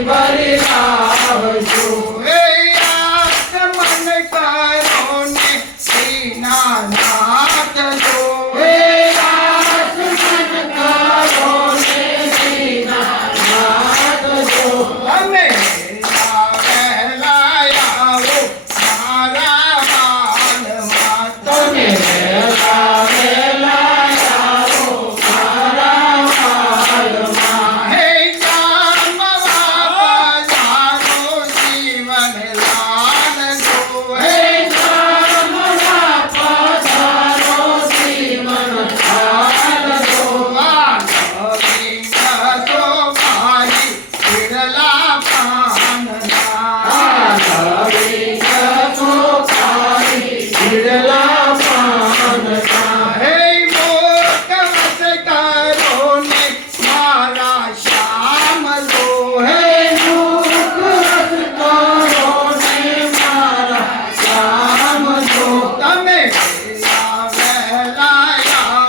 everybody